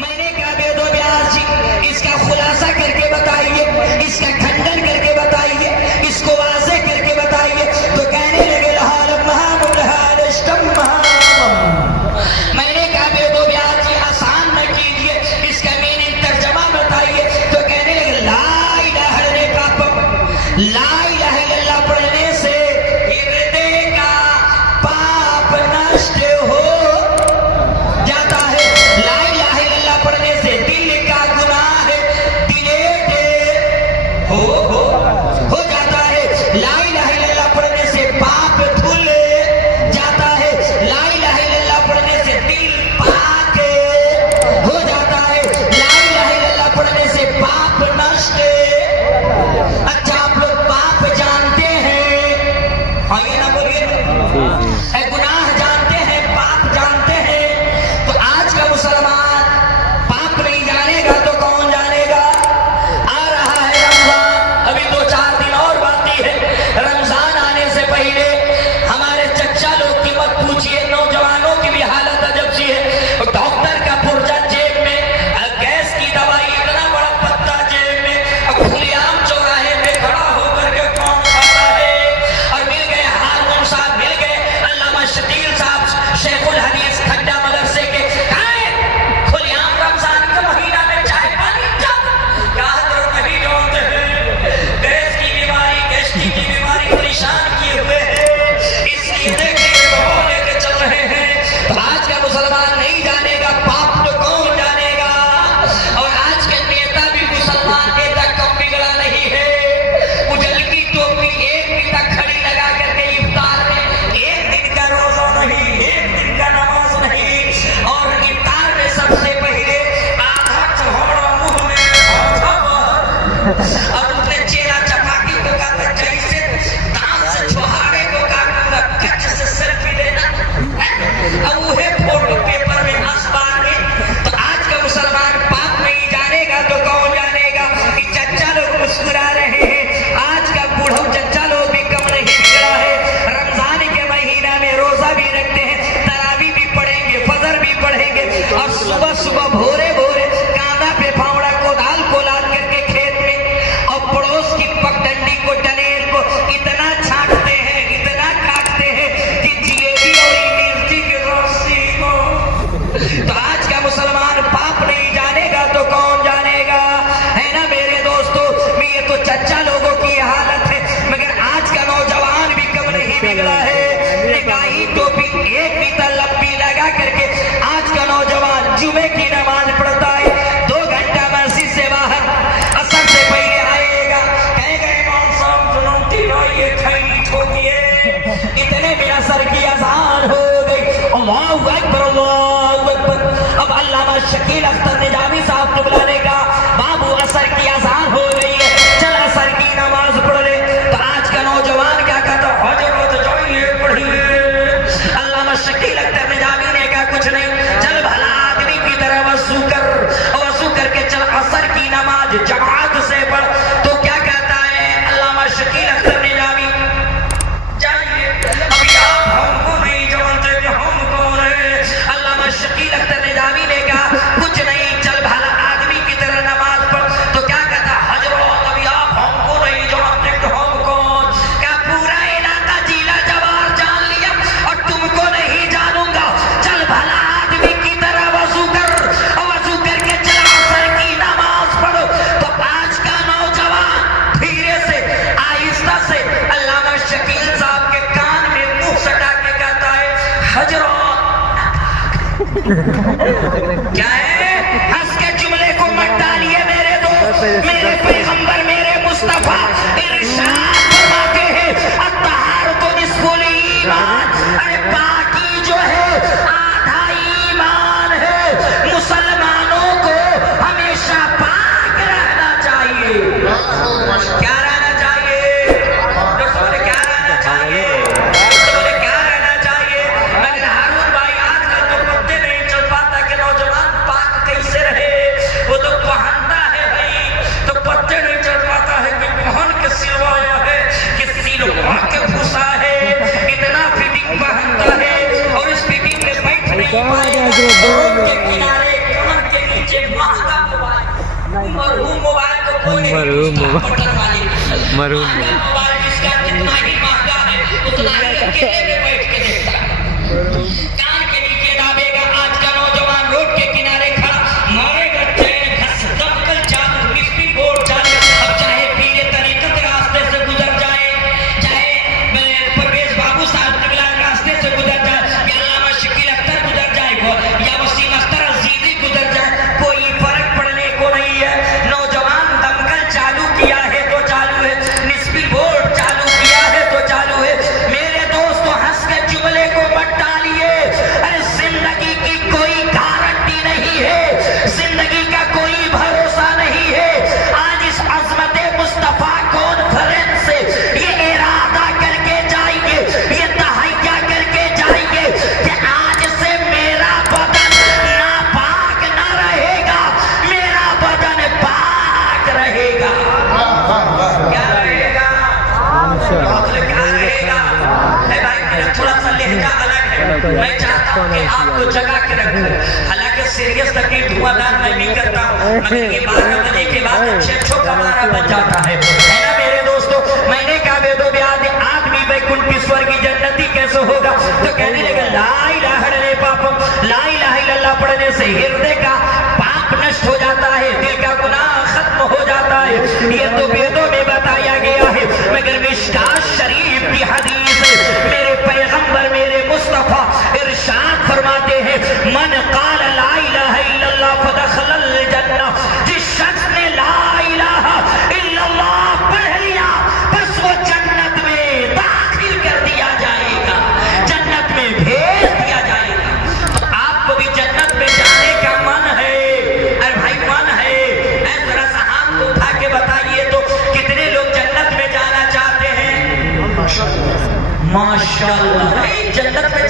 मैंने कहा बेदो व्यास जी इसका खुलासा करके बताइए, इसका खंडन करके बताइए, इसको वाज़े करके बताइए। तो कहने लगे मैंने कहा बेदो व्यास जी आसान न कीजिए, इसका मीनिंग तर्जमा बताइए। तो कहने लगे ला इलाहा इल्लल्लाह पढ़ने से हृदय का पाप नष्ट हो जाता है। ला इलाहा इल्लल्लाह पढ़ने से दिल का गुनाह डिलीट हो जाता है। ला इलाहा इल्लल्लाह पढ़ने से पाप धुल जाता है। ला इलाहा इल्लल्लाह पढ़ने से दिल पाक हो जाता है। ला इलाहा इल्लल्लाह पढ़ने से पाप नष्ट। अच्छा आप लोग पाप जानते हैं? हाँ ये ना बोलिए, गुनाह जानते हैं, पाप जानते हैं। तो आज का मुसलमान पाप नहीं जानेगा तो कौन जानेगा? आ रहा है रमजान, अभी 2-4 दिन और बाकी है। रमजान आने से पहले हमारे चच्चा लोग की मत पूछिए, नौजवानों की भी हालत अजब सी है। डॉक्टर का पुर्जा जेब में, गैस की दवाई इतना बड़ा पत्ता जेब में, खुलेआम चौराहे में खड़ा होकर के कौन खाता है? और मिल गए हारून साहब, मिल गए अल्लामा शकील साहब, शेखुल हदीस खड्डा मदरसे के, खुलेआम रमजान के महीना में चाय पानी नहीं जानते हैं। गैस की बीमारी, गैस्ट्रिक की बीमारी परेशान किए हुए हैं, इसलिए देखिए वो लेके चल रहे हैं। तो आज का मुसलमान नहीं जानेगा पाप तो कौन जानेगा? और आज के नेता भी मुसलमान नेता कम बिगड़ा नहीं है। उजल की टोपी एक दिन तक खड़ी लगा करके इफ्तार में, एक दिन का रोजा नहीं, एक दिन का नमाज नहीं, और इफ्तार में सबसे पहले आधा चौड़ा मुंह में और उसने चेहरा चपाटी को काटा, जैसे दांत से छुहारे को काटूंगा, कच्च से सेल्फी लेना और वो है फोटो पेपर में, अखबार में। तो आज का मुसलमान पाप नहीं जानेगा तो कौन जानेगा? कि चच्चा लोग मुस्कुरा रहे हैं, आज का बूढ़ा चच्चा लोग भी कम नहीं बिगड़ा है। रमजान के महीना में रोजा भी रखते हैं, तरावी भी पढ़ेंगे, फजर भी पढ़ेंगे, और सुबह सुबह भोरे भोरे कांदा पे फावड़ा कोदाल को लाद करके खेत में, और पड़ोस की पगडंडी को, डनेर को इतना छांटते हैं, इतना काटते हैं कि जिलेबी और मिर्ची की रस्सी को। तो आज का मुसलमान पाप नहीं जानेगा तो कौन जानेगा? है ना मेरे दोस्तों, ये तो चच्चा लोगों की हालत है, मगर आज का नौजवान भी कम नहीं बिगड़ा है। निकाही टोपी एक बीता लंबी लगा करके आज का नौजवान जुमे की नमाज पढ़ता है, 2 घंटा मस्जिद से बाहर असर से पहले आएगा, कहेगा इमाम साहब चुनौती ये खड़ी ठोकिए, इतने में असर की अज़ान हो गई। अल्लाहु अकबर, अल्लाहु अकबर। अब अल्लामा शकील अख्तर निजामी साहब को बुलाने का, बाबू असर की अज़ान हो गई है, चल असर की नमाज पढ़ ले। तो आज का नौजवान क्या कहता? हजरत जाइए पढ़िए। अल्लामा शकील अख्तर निजामी ने कहा कुछ नहीं, चल भला आदमी की तरह वजू कर, और वजू करके चल असर की नमाज जमात से पढ़। तो क्या कहता है अल्लामा शकील अख्तर निजामी? जाइए, अभी आप हमको नहीं जानते कि हम कौन है। अल्लामा शकील अख्तर निजामी ने कहा कुछ नहीं, चल भला आदमी की तरह नमाज पढ़। तो क्या कहता? हजरत अभी आप हमको नहीं जानते कि हम कौन। क्या पूरा इलाका जिला जवार जान लिया और तुमको नहीं जानूंगा? चल भला आदमी की तरह वजू कर, और वजू करके चल असर की नमाज पढ़ो। तो आज का नौजवान धीरे से, आहिस्ता से अल्लामा शकील साहब के कान में मुंह सटा के कहता है हजरत। क्या है? हंस के जुमले को मत डालिए मेरे दोस्त, मेरे पैगंबर, मेरे मुस्तफा इरशाद फरमाते हैं अत्तहारतु निस्फुल ईमान। अरे बाकी जो है आधा ईमान है। मुसलमानों को हमेशा पाक रहना चाहिए। क्या रहना चाहिए? क्या रहना चाहिए? क्या रहना चाहिए? मगर हारून भाई आजकल तो पत्ते नहीं चल पाता कि नौजवान पाक कैसे रहे। वो तो पहनता है भाई, मरूम मरूम मोबाइल जिसका जितना ही महंगा है उतना ही अकेले में बैठ के देखता है। कान के नीचे दाबेगा। आज का नौजवान रोड के किनारे खड़ा मारेगा चैन घस दमकल चालू मिस्त्री बोर्ड चालू। अब चाहे पीले तरीकत रास्ते से गुजर जाए, चाहे परवेज बाबू साहब तिगला रास्ते से गुजर जाए, या अल्लामा शकील अख्तर गुजर जाए, या वसीम अख्तर अजीजी गुजर जाए, कोई फर्क पड़ने को नहीं है। नौजवान दमकल चालू किया है तो चालू है, मिस्त्री बोर्ड चालू किया है तो चालू है। मेरे दोस्तों हंस के जुमले को मत डालिए। अरे जिंदगी की कोई गारंटी नहीं है, जिंदगी का कोई भरोसा नहीं है। आज इस अजमत मुस्तफा कॉन्फ्रेंस से ये इरादा करके जाएंगे, ये तहैया करके जाएंगे कि आज से मेरा बदन नापाक ना रहेगा, मेरा बदन पाक रहेगा। क्या रहेगा? क्या रहेगा? भाई मेरा थोड़ा सा लहजा अलग है, मैं चाहता हूँ कि आपको जगा के रखूं। हालांकि सीरियस तकलीफ धुआंधार मैं नहीं करता हूँ, मगर ये 12 बजे के बाद अच्छे हमारा बन जाता है ना मेरे दोस्तों। मैंने कहा बेदो ब्याद आदमी बैकुंठ की स्वर्गी जन्नती कैसे होगा, तो कहने लगा ला इलाहा इल्लल्लाह पापम, ला इलाहा इल्लल्लाह पढ़ने से हृदय का पाप नष्ट हो जाता है, दिल का गुनाह खत्म हो जाता है। ये तो वेदों में बताया गया है, मगर मिशकात शरीफ की हदीस है। मेरे पैगंबर मेरे मुस्तफा इरशाद फरमाते हैं मन काल ला इलाहा इल्लल्लाह फदखलल जन्नह, जिस शख्स ने ला इलाहा इल्लल्लाह पढ़ लिया बस वो जन्नत में दाखिल कर दिया जाएगा, जन्नत में भेज दिया जाएगा। तो आपको भी जन्नत में जाने का मन है? अरे भाई मन है? जरा सा हाथ को उठा के बताइए तो कितने लोग जन्नत में जाना चाहते हैं? माशाअल्लाह। जन्नत में